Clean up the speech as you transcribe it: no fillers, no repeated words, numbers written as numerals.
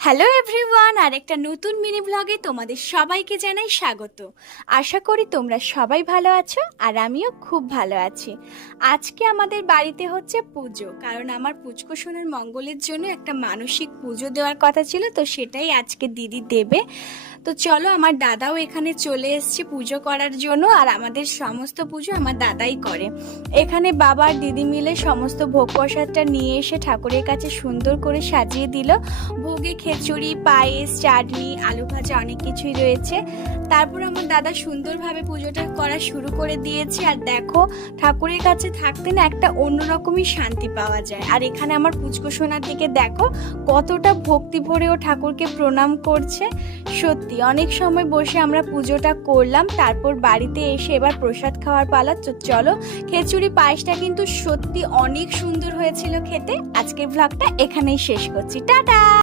Hello everyone, আরেকটা নতুন mini ব্লগে তোমাদের সবাইকে জানাই স্বাগত। আশা করি তোমরা সবাই ভালো আছো আর আমিও খুব ভালো আছি। আজকে আমাদের বাড়িতে হচ্ছে পুজো, কারণ আমার পুচকুসোনার মঙ্গলের জন্য একটা মানসিক পুজো দেওয়ার কথা ছিল, তো সেটাই আজকে দিদি দেবে। তো চলো, আমার দাদাও এখানে চলে এসেছে পুজো করার জন্য, আর আমাদের সমস্ত পুজো আমার দাদাই করে। এখানে বাবা আর দিদি মিলে সমস্ত ভোগ প্রসাদটা নিয়ে এসে ঠাকুরের কাছে সুন্দর করে সাজিয়ে দিল। ভোগে খিচুড়ি, পায়েস, চাটনি, আলু ভাজা অনেক কিছুই রয়েছে। তারপর আমার দাদা সুন্দরভাবে পুজোটা করা শুরু করে দিয়েছে। আর দেখো, ঠাকুরের কাছে থাকতে না একটা অন্যরকমই শান্তি পাওয়া যায়। আর এখানে আমার পুচকুসোনার দিকে দেখো কতটা ভক্তি ভরেও ঠাকুরকে প্রণাম করছে। সত্যি অনেক সময় বসে আমরা পুজোটা করলাম, তারপর বাড়িতে এসে এবার প্রসাদ খাওয়ার পালা। তো চলো, খিচুড়ি পায়েসটা কিন্তু সত্যি অনেক সুন্দর হয়েছিল খেতে। আজকের ব্লগটা এখানেই শেষ করছি, টাটা।